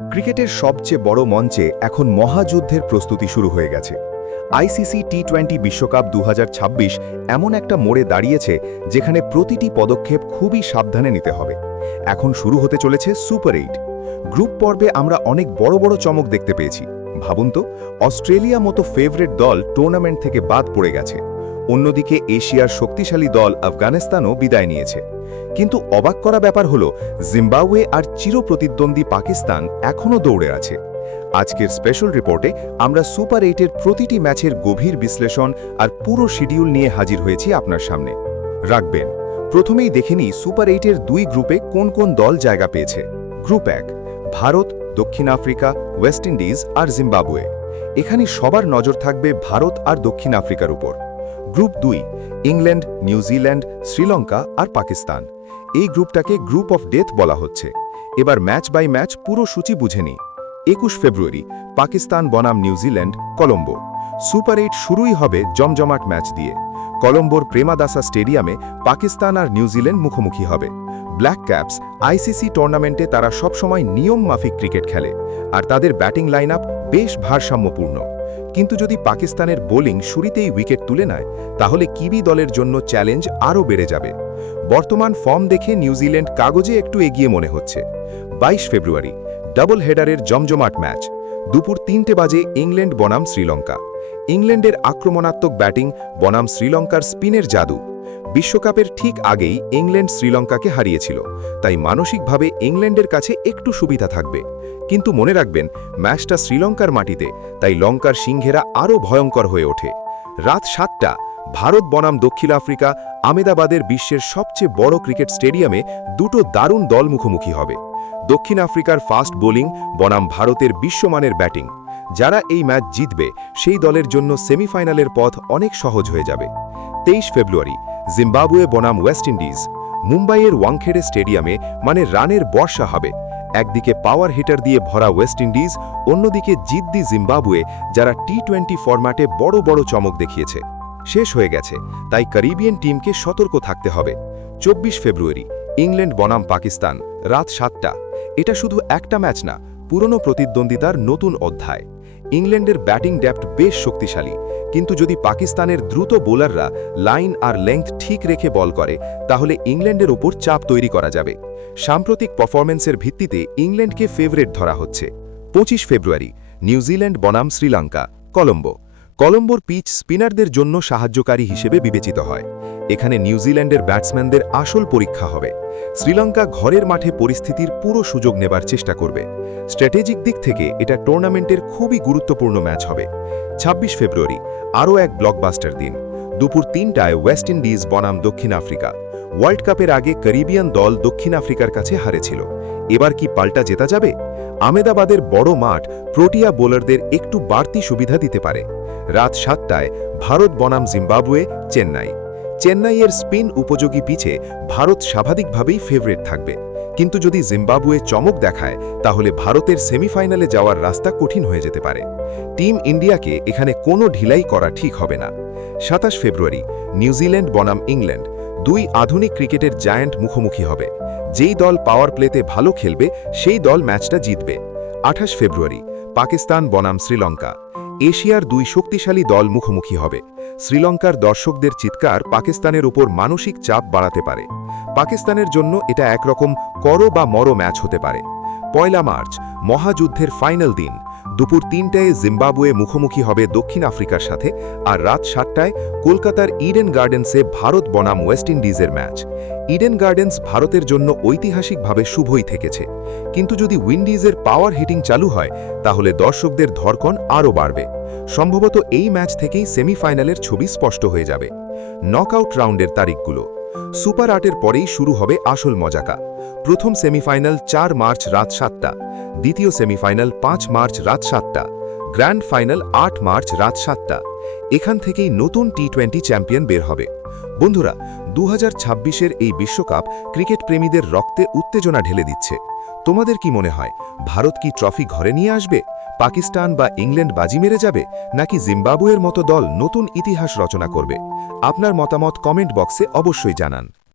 ক্রিকেটের সবচেয়ে বড় মঞ্চে এখন মহাযুদ্ধের প্রস্তুতি শুরু হয়ে গেছে। আইসিসি টি টোয়েন্টি বিশ্বকাপ দু হাজার ছাব্বিশ এমন একটা মোড়ে দাঁড়িয়েছে যেখানে প্রতিটি পদক্ষেপ খুবই সাবধানে নিতে হবে। এখন শুরু হতে চলেছে সুপার এইট। গ্রুপ পর্বে আমরা অনেক বড় বড় চমক দেখতে পেয়েছি। ভাবুন তো, অস্ট্রেলিয়া মতো ফেভারেট দল টুর্নামেন্ট থেকে বাদ পড়ে গেছে। অন্যদিকে এশিয়ার শক্তিশালী দল আফগানিস্তানও বিদায় নিয়েছে। কিন্তু অবাক করা ব্যাপার হল, জিম্বাবুয়ে আর চিরপ্রতিদ্বন্দ্বী পাকিস্তান এখনও দৌড়ে আছে। আজকের স্পেশাল রিপোর্টে আমরা সুপার এইটের প্রতিটি ম্যাচের গভীর বিশ্লেষণ আর পুরো শিডিউল নিয়ে হাজির হয়েছি আপনার সামনে। রাখবেন, প্রথমেই দেখে নিই সুপার এইটের দুই গ্রুপে কোন কোন দল জায়গা পেয়েছে। গ্রুপ এক, ভারত, দক্ষিণ আফ্রিকা, ওয়েস্ট ইন্ডিজ আর জিম্বাবুয়ে। এখানে সবার নজর থাকবে ভারত আর দক্ষিণ আফ্রিকার উপর। গ্রুপ দুই, ইংল্যান্ড নিউজিল্যান্ড শ্রীলঙ্কা আর পাকিস্তান। এই গ্রুপটাকে গ্রুপ অফ ডেথ বলা হচ্ছে। এবার ম্যাচ বাই ম্যাচ পুরো সূচি বুঝে নিই। একুশ ফেব্রুয়ারি, পাকিস্তান বনাম নিউজিল্যান্ড কলম্বো। সুপার এইট শুরুই হবে জমজমাট ম্যাচ দিয়ে। কলম্বোর প্রেমাদাসা স্টেডিয়ামে পাকিস্তান আর নিউজিল্যান্ড মুখোমুখি হবে। ব্ল্যাক ক্যাপস, আইসিসি টুর্নামেন্টে তারা সবসময় নিয়ম মাফিক ক্রিকেট খেলে। আর তাদের ব্যাটিং লাইন বেশ ভারসাম্যপূর্ণ। কিন্তু যদি পাকিস্তানের বোলিং শুরুতেই উইকেট তুলে নেয়, তাহলে কিবি দলের জন্য চ্যালেঞ্জ আরও বেড়ে যাবে। বর্তমান ফর্ম দেখে নিউজিল্যান্ড কাগজে একটু এগিয়ে মনে হচ্ছে। বাইশ ফেব্রুয়ারি, ডাবল হেডারের জমজমাট ম্যাচ। দুপুর তিনটে বাজে ইংল্যান্ড বনাম শ্রীলঙ্কা। ইংল্যান্ডের আক্রমণাত্মক ব্যাটিং বনাম শ্রীলঙ্কার স্পিনের জাদু। বিশ্বকাপের ঠিক আগেই ইংল্যান্ড শ্রীলঙ্কাকে হারিয়েছিল, তাই মানসিকভাবে ইংল্যান্ডের কাছে একটু সুবিধা থাকবে। কিন্তু মনে রাখবেন, ম্যাচটা শ্রীলঙ্কার মাটিতে, তাই লঙ্কার সিংহেরা আরও ভয়ঙ্কর হয়ে ওঠে। রাত সাতটা, ভারত বনাম দক্ষিণ আফ্রিকা আমেদাবাদের বিশ্বের সবচেয়ে বড় ক্রিকেট স্টেডিয়ামে দুটো দারুণ দল মুখোমুখি হবে। দক্ষিণ আফ্রিকার ফাস্ট বোলিং, বনাম ভারতের বিশ্বমানের ব্যাটিং। যারা এই ম্যাচ জিতবে, সেই দলের জন্য সেমিফাইনালের পথ অনেক সহজ হয়ে যাবে। তেইশ ফেব্রুয়ারি, জিম্বাবুয়ে বনাম ওয়েস্ট ইন্ডিজ, মুম্বাইয়ের ওয়াংখেড়ে স্টেডিয়ামে মানে রানের বর্ষা হবে। একদিকে পাওয়ার হিটার দিয়ে ভরা ওয়েস্ট ইন্ডিজ, অন্যদিকে জিদ্দি জিম্বাবুয়ে, যারা টি টোয়েন্টি ফরম্যাটে বড় বড় চমক দেখিয়েছে। শেষ হয়ে গেছে, তাই ক্যারিবিয়ান টিমকে সতর্ক থাকতে হবে। চব্বিশ ফেব্রুয়ারি, ইংল্যান্ড বনাম পাকিস্তান, রাত সাতটা। এটা শুধু একটা ম্যাচ না, পুরনো প্রতিদ্বন্দ্বিতার নতুন অধ্যায়। ইংল্যান্ডের ব্যাটিং ড্যাপ্ট বেশ শক্তিশালী, কিন্তু যদি পাকিস্তানের দ্রুত বোলাররা লাইন আর লেংথ ঠিক রেখে বল করে, তাহলে ইংল্যান্ডের ওপর চাপ তৈরি করা যাবে। সাম্প্রতিক পারফরম্যান্সের ভিত্তিতে ইংল্যান্ডকে ফেভারেট ধরা হচ্ছে। পঁচিশ ফেব্রুয়ারি, নিউজিল্যান্ড বনাম শ্রীলঙ্কা, কলম্বো। কলম্বোর পিচ স্পিনারদের জন্য সাহায্যকারী হিসেবে বিবেচিত হয়। এখানে নিউজিল্যান্ডের ব্যাটসম্যানদের আসল পরীক্ষা হবে। শ্রীলঙ্কা ঘরের মাঠে পরিস্থিতির পুরো সুযোগ নেবার চেষ্টা করবে। স্ট্র্যাটেজিক দিক থেকে এটা টুর্নামেন্টের খুবই গুরুত্বপূর্ণ ম্যাচ হবে। ২৬ ফেব্রুয়ারি, আরও এক ব্লকবাস্টার দিন। দুপুর তিনটায় ওয়েস্ট ইন্ডিজ বনাম দক্ষিণ আফ্রিকা। ওয়ার্ল্ড কাপের আগে ক্যারিবিয়ান দল দক্ষিণ আফ্রিকার কাছে হারেছিল। এবার কি পাল্টা জেতা যাবে? আমেদাবাদের বড় মাঠ প্রোটিয়া বোলারদের একটু বাড়তি সুবিধা দিতে পারে। রাত সাতটায় ভারত বনাম জিম্বাবুয়ে, চেন্নাই। চেন্নাইয়ের স্পিন উপযোগী পিছে ভারত স্বাভাবিকভাবেই ফেভারেট থাকবে। কিন্তু যদি জিম্বাবুয়ে চমক দেখায়, তাহলে ভারতের সেমিফাইনালে যাওয়ার রাস্তা কঠিন হয়ে যেতে পারে। টিম ইন্ডিয়াকে এখানে কোনো ঢিলাই করা ঠিক হবে না। সাতাশ ফেব্রুয়ারি, নিউজিল্যান্ড বনাম ইংল্যান্ড দুই আধুনিক ক্রিকেটের জায়ান্ট মুখোমুখি হবে। যেই দল পাওয়ার প্লেতে ভালো খেলবে, সেই দল ম্যাচটা জিতবে। আঠাশ ফেব্রুয়ারি, পাকিস্তান বনাম শ্রীলঙ্কা। এশিয়ার দুই শক্তিশালী দল মুখোমুখি হবে। শ্রীলঙ্কার দর্শকদের চিৎকার পাকিস্তানের উপর মানসিক চাপ বাড়াতে পারে। পাকিস্তানের জন্য এটা একরকম করো বা মরো ম্যাচ হতে পারে। পয়লা মার্চ, মহাযুদ্ধের ফাইনাল দিন। দুপুর তিনটায় জিম্বাবুয়ে মুখোমুখি হবে দক্ষিণ আফ্রিকার সাথে আর রাত সাতটায় কলকাতার ইডেন গার্ডেন্সে ভারত বনাম ওয়েস্ট ইন্ডিজের ম্যাচ। ইডেন গার্ডেন্স ভারতের জন্য ঐতিহাসিকভাবে শুভই থেকেছে। কিন্তু যদি উইন্ডিজের পাওয়ার হিটিং চালু হয়, তাহলে দর্শকদের ধরকন আরও বাড়বে। সম্ভবত এই ম্যাচ থেকেই সেমিফাইনালের ছবি স্পষ্ট হয়ে যাবে। নকআউট রাউন্ডের তারিখগুলো। সুপার আটের পরেই শুরু হবে আসল মজাকা। প্রথম সেমিফাইনাল চার মার্চ রাত সাতটা, দ্বিতীয় সেমিফাইনাল পাঁচ মার্চ রাত সাতটা, গ্র্যান্ড ফাইনাল আট মার্চ রাত সাতটা। এখান থেকেই নতুন টি টোয়েন্টি চ্যাম্পিয়ন বের হবে। বন্ধুরা দু হাজার এই বিশ্বকাপ ক্রিকেট প্রেমীদের রক্তে উত্তেজনা ঢেলে দিচ্ছে। তোমাদের কি মনে হয়, ভারত কি ট্রফি ঘরে নিয়ে আসবে? পাকিস্তান বা ইংল্যান্ড বাজি মেরে যাবে নাকি জিম্বাবুয়ের মতো দল নতুন ইতিহাস রচনা করবে? আপনার মতামত কমেন্ট বক্সে অবশ্যই জানান।